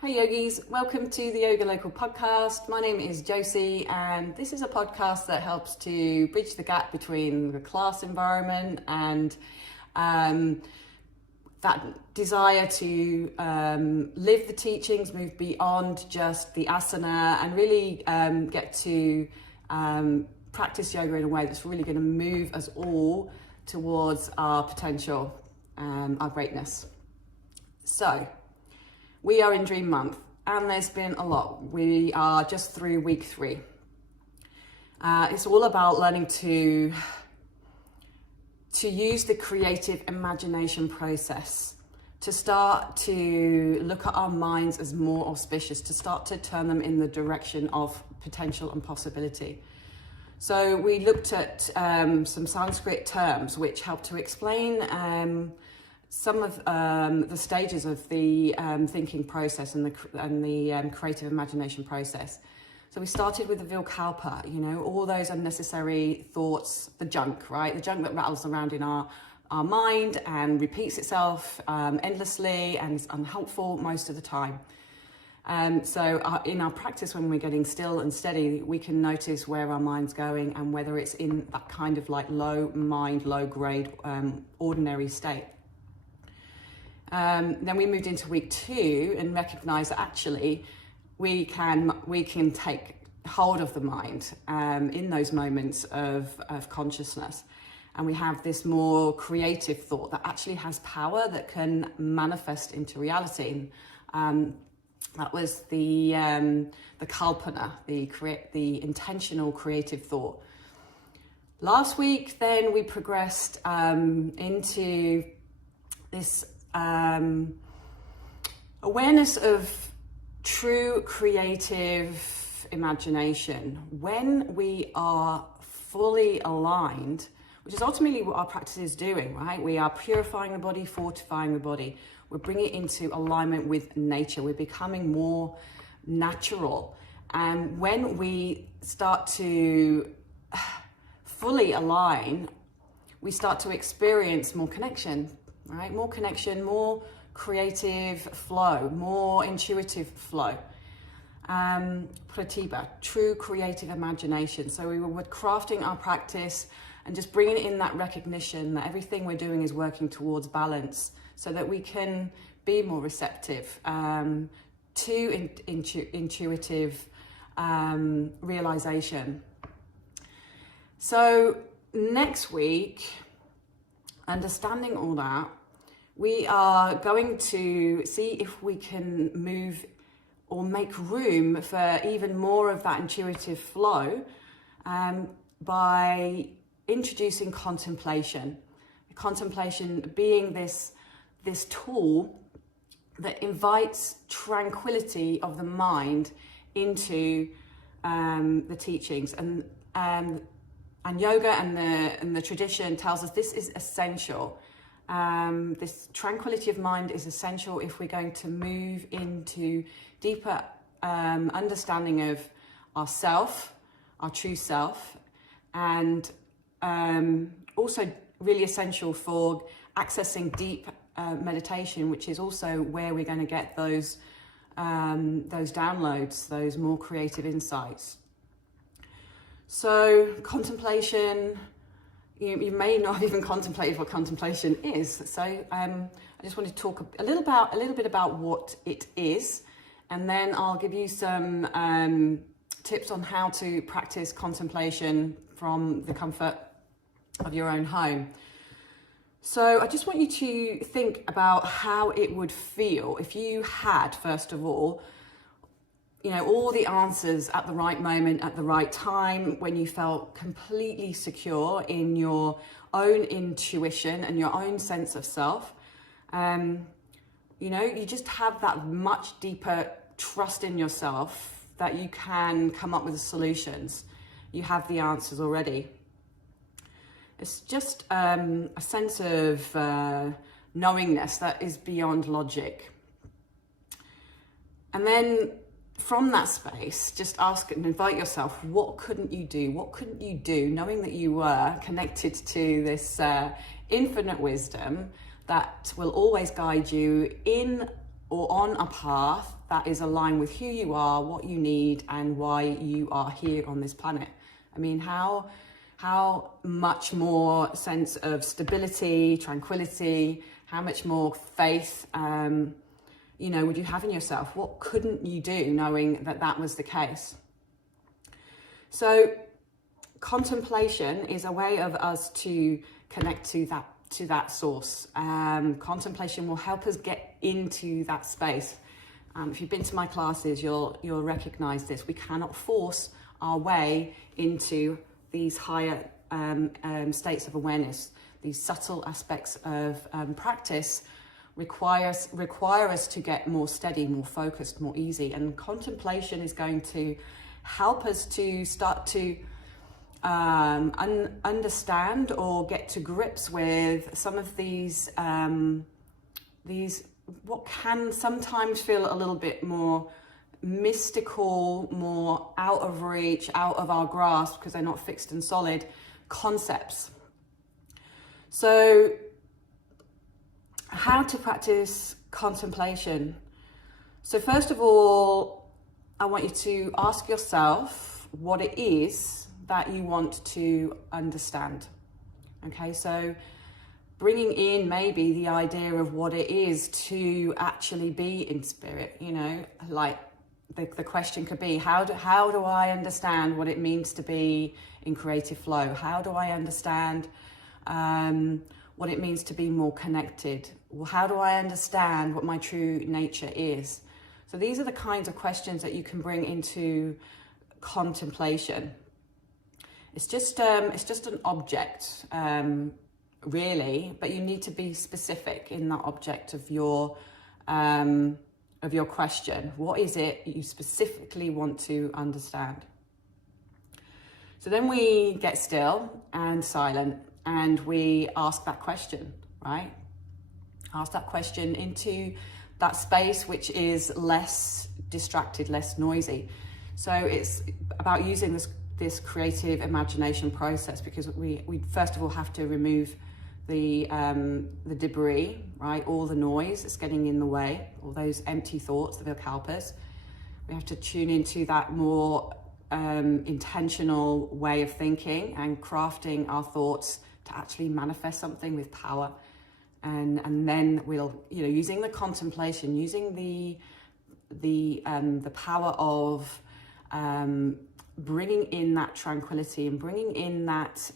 Hi yogis, welcome to the YogaLocal podcast. My name is Josie and this is a podcast that helps to bridge the gap between the class environment and that desire to live the teachings, move beyond just the asana and really get to practice yoga in a way that's really going to move us all towards our potential, our greatness. So, we are in Dream Month and there's been a lot. We are just through week 3. It's all about learning to use the creative imagination process, to start to look at our minds as more auspicious, to start to turn them in the direction of potential and possibility. So we looked at some Sanskrit terms which help to explain some of the stages of the thinking process and the creative imagination process. So we started with the Vilkalpa, all those unnecessary thoughts, the junk, right? The junk that rattles around in our mind and repeats itself endlessly and is unhelpful most of the time. So in our practice, when we're getting still and steady, we can notice where our mind's going and whether it's in that kind of like low mind, low grade, ordinary state. Then we moved into week 2 and recognized that actually we can take hold of the mind in those moments of consciousness. And we have this more creative thought that actually has power that can manifest into reality. That was the kalpana, the intentional creative thought. Last week, then we progressed into this awareness of true creative imagination. When we are fully aligned, which is ultimately what our practice is doing, right? We are purifying the body, fortifying the body. We're bringing it into alignment with nature. We're becoming more natural. And when we start to fully align, we start to experience more connection, right? More connection, more creative flow, more intuitive flow. Pratibha, true creative imagination. So we were crafting our practice and just bringing in that recognition that everything we're doing is working towards balance so that we can be more receptive to intuitive realization. So next week, understanding all that, we are going to see if we can move or make room for even more of that intuitive flow by introducing contemplation. Contemplation being this tool that invites tranquility of the mind into the teachings. And yoga and the tradition tells us this is essential. This tranquility of mind is essential if we're going to move into deeper understanding of ourself, our true self, and also really essential for accessing deep meditation, which is also where we're going to get those downloads, those more creative insights. So contemplation, you may not have even contemplated what contemplation is. So I just want to talk a little bit about what it is, and then I'll give you some tips on how to practice contemplation from the comfort of your own home. So I just want you to think about how it would feel if you had, first of all, all the answers at the right moment, at the right time, when you felt completely secure in your own intuition and your own sense of self. You just have that much deeper trust in yourself that you can come up with the solutions. You have the answers already. It's just a sense of knowingness that is beyond logic. And then from that space, just ask and invite yourself, what couldn't you do? What couldn't you do, knowing that you were connected to this infinite wisdom that will always guide you in or on a path that is aligned with who you are, what you need, and why you are here on this planet. I mean, how much more sense of stability, tranquility, how much more faith, would you have in yourself? What couldn't you do knowing that that was the case? So contemplation is a way of us to connect to that source. Contemplation will help us get into that space. If you've been to my classes, you'll recognize this. We cannot force our way into these higher states of awareness. These subtle aspects of practice require us to get more steady, more focused, more easy. And contemplation is going to help us to start to understand or get to grips with some of these what can sometimes feel a little bit more mystical, more out of reach, out of our grasp, because they're not fixed and solid concepts. So how to practice contemplation? So first of all, I want you to ask yourself what it is that you want to understand. Okay, so bringing in maybe the idea of what it is to actually be in spirit, like the question could be, how do I understand what it means to be in creative flow? How do I understand what it means to be more connected? How do I understand what my true nature is? So these are the kinds of questions that you can bring into contemplation. It's just an object, really, but you need to be specific in that object of your question. What is it you specifically want to understand? So then we get still and silent and we ask that question, right? Ask that question into that space which is less distracted, less noisy. So it's about using this creative imagination process, because we first of all have to remove the debris, right? All the noise that's getting in the way, all those empty thoughts, the Vikalpas. We have to tune into that more intentional way of thinking and crafting our thoughts to actually manifest something with power. And then we'll, using the contemplation, using the power of bringing in that tranquility and bringing in that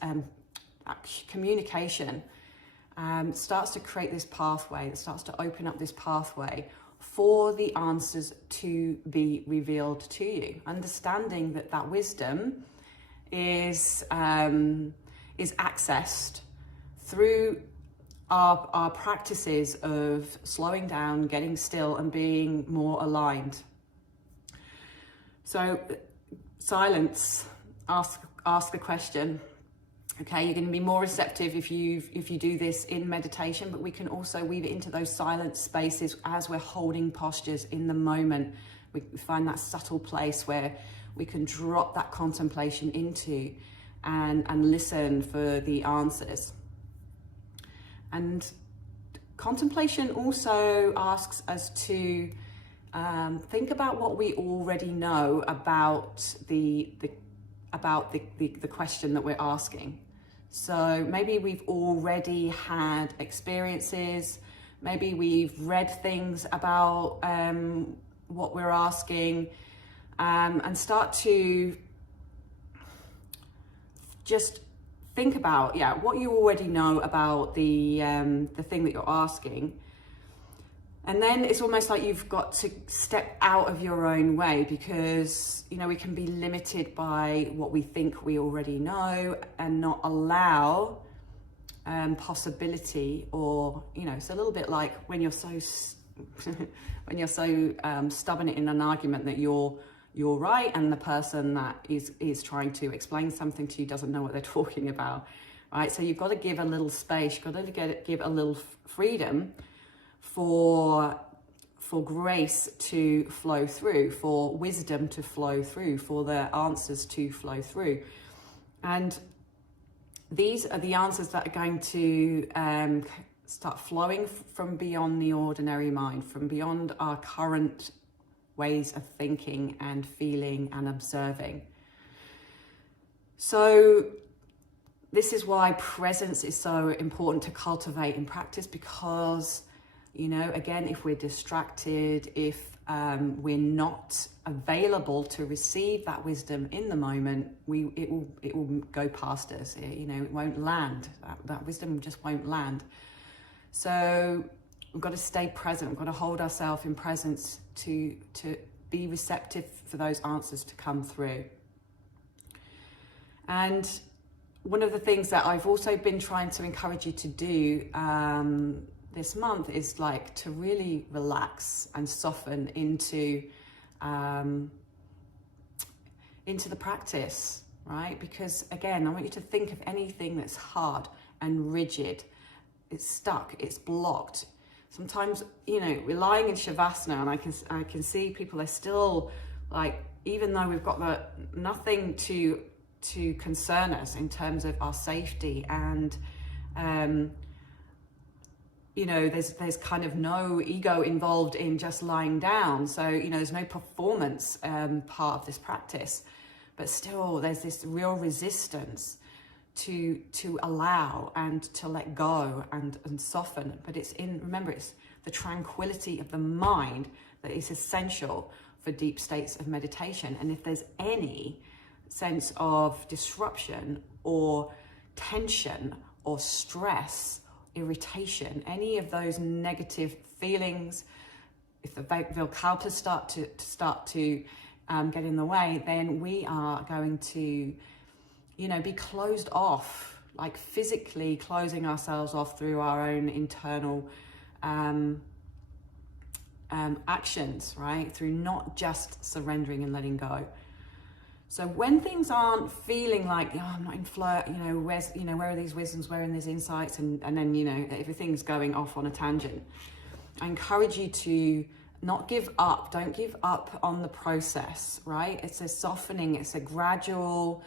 communication, starts to create this pathway, that starts to open up this pathway for the answers to be revealed to you. Understanding that wisdom is accessed through our practices of slowing down, getting still, and being more aligned. So silence, ask a question. Okay, you're going to be more receptive if you do this in meditation, but we can also weave it into those silent spaces as we're holding postures in the moment. We find that subtle place where we can drop that contemplation into and listen for the answers. And contemplation also asks us to think about what we already know about the question that we're asking. So maybe we've already had experiences, maybe we've read things about what we're asking, and start to just think about what you already know about the thing that you're asking. And then it's almost like you've got to step out of your own way, because, we can be limited by what we think we already know and not allow possibility, or, it's a little bit like when you're so stubborn in an argument that you're right and the person that is trying to explain something to you doesn't know what they're talking about, right? So you've got to give a little space, you've got to give a little freedom for grace to flow through, for wisdom to flow through, for the answers to flow through. And these are the answers that are going to start flowing from beyond the ordinary mind, from beyond our current ways of thinking and feeling and observing. So this is why presence is so important to cultivate in practice, because, you know, again, if we're distracted, if we're not available to receive that wisdom in the moment, it will go past us. You know, it won't land. That wisdom just won't land. So we've got to stay present. We've got to hold ourselves in presence to be receptive for those answers to come through. And one of the things that I've also been trying to encourage you to do this month is like to really relax and soften into the practice, right? Because again, I want you to think of anything that's hard and rigid. It's stuck, it's blocked. Sometimes, you know, we're lying in Shavasana, and I can see people are still like, even though we've got nothing to concern us in terms of our safety, and you know, there's kind of no ego involved in just lying down. So, you know, there's no performance part of this practice, but still there's this real resistance to allow and to let go and soften. But remember, it's the tranquility of the mind that is essential for deep states of meditation. And if there's any sense of disruption or tension or stress, irritation, any of those negative feelings, if the Vikalpas start to get in the way, then we are going to, you know, be closed off, like physically closing ourselves off through our own internal actions, right? Through not just surrendering and letting go. So when things aren't feeling like, oh, I'm not in flow, you know, where are these wisdoms, where are these insights, and then, you know, everything's going off on a tangent, I encourage you to not give up. Don't give up on the process, right? It's a softening, it's a gradual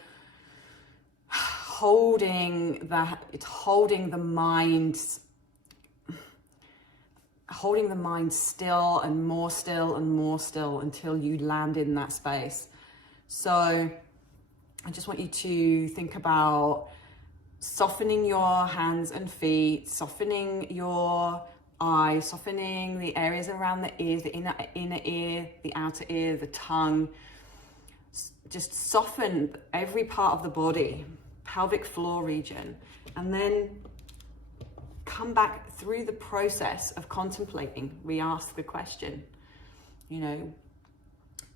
holding the mind still and more still and more still until you land in that space. So I just want you to think about softening your hands and feet, softening your eyes, softening the areas around the ears, the inner ear, the outer ear, the tongue. Just soften every part of the body, pelvic floor region, and then come back through the process of contemplating. We ask the question, you know,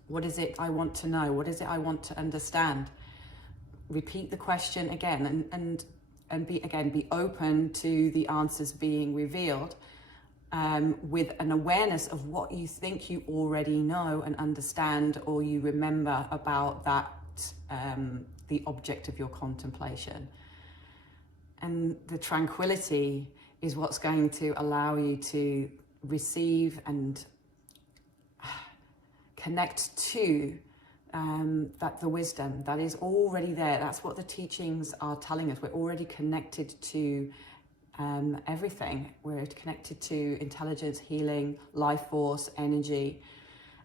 what is it I want to know? What is it I want to understand? Repeat the question again, and be open to the answers being revealed, with an awareness of what you think you already know and understand, or you remember about that, the object of your contemplation. And the tranquility is what's going to allow you to receive and connect to the wisdom that is already there. That's what the teachings are telling us. We're already connected to everything. We're connected to intelligence, healing, life force, energy.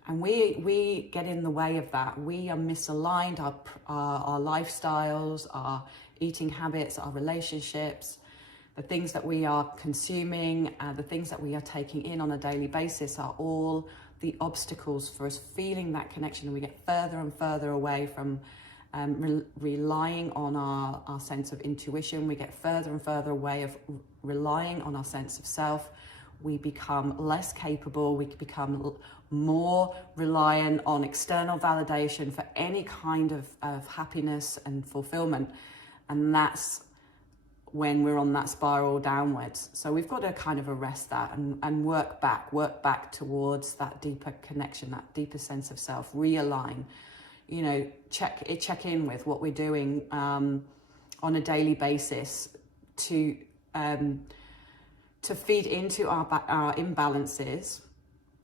And we get in the way of that. We are misaligned, our lifestyles, our eating habits, our relationships, the things that we are consuming, the things that we are taking in on a daily basis are all the obstacles for us feeling that connection. And we get further and further away from relying on our sense of intuition. We get further and further away of relying on our sense of self. We become less capable. We become more reliant on external validation for any kind of happiness and fulfillment. And that's when we're on that spiral downwards. So we've got to kind of arrest that and work back towards that deeper connection, that deeper sense of self, realign, you know, check in with what we're doing on a daily basis to feed into our imbalances,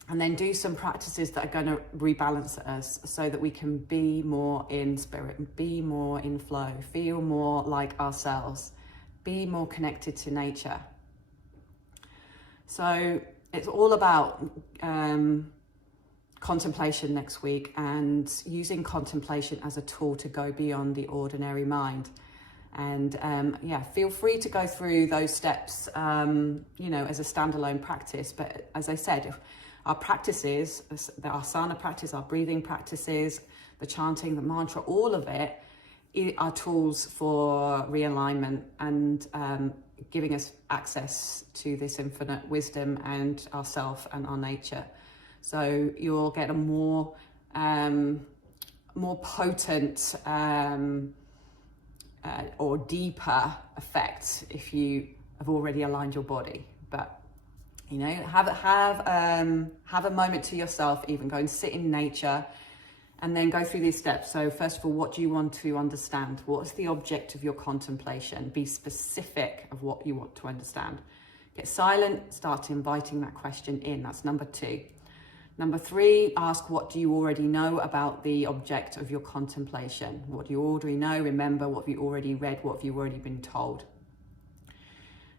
and then do some practices that are going to rebalance us so that we can be more in spirit, be more in flow, feel more like ourselves, be more connected to nature. So it's all about contemplation next week, and using contemplation as a tool to go beyond the ordinary mind. And feel free to go through those steps, as a standalone practice. But as I said, our practices, the asana practice, our breathing practices, the chanting, the mantra, all of it are tools for realignment and giving us access to this infinite wisdom and ourself and our nature. So you'll get a more potent or deeper effect if you have already aligned your body. But have a moment to yourself, even go and sit in nature, and then go through these steps. So first of all, what do you want to understand? What's the object of your contemplation? Be specific of what you want to understand. Get silent, start inviting that question in. That's number 2. Number 3, ask, what do you already know about the object of your contemplation? What do you already know? Remember, what have you already read? What have you already been told?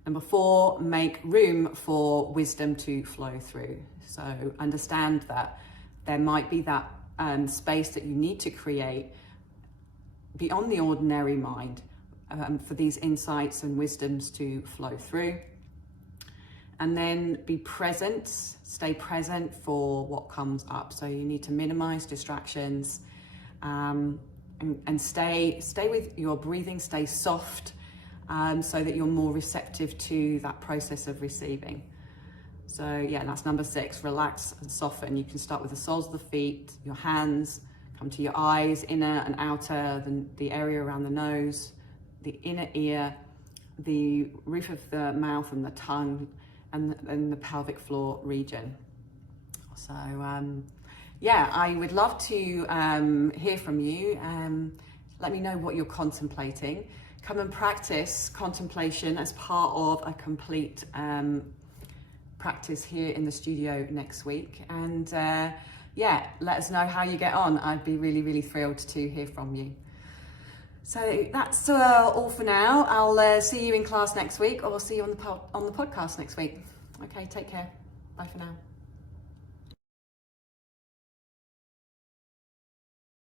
Number 4, make room for wisdom to flow through. So understand that there might be that space that you need to create beyond the ordinary mind for these insights and wisdoms to flow through. And then be present, stay present for what comes up. So you need to minimize distractions and stay with your breathing, stay soft, so that you're more receptive to that process of receiving. So that's number 6, relax and soften. You can start with the soles of the feet, your hands, come to your eyes, inner and outer, the area around the nose, the inner ear, the roof of the mouth and the tongue, and the pelvic floor region. So I would love to hear from you. Let me know what you're contemplating. Come and practice contemplation as part of a complete practice here in the studio next week. And let us know how you get on. I'd be really, really thrilled to hear from you. So that's all for now. I'll see you in class next week, or see you on the podcast next week. Okay, take care. Bye for now.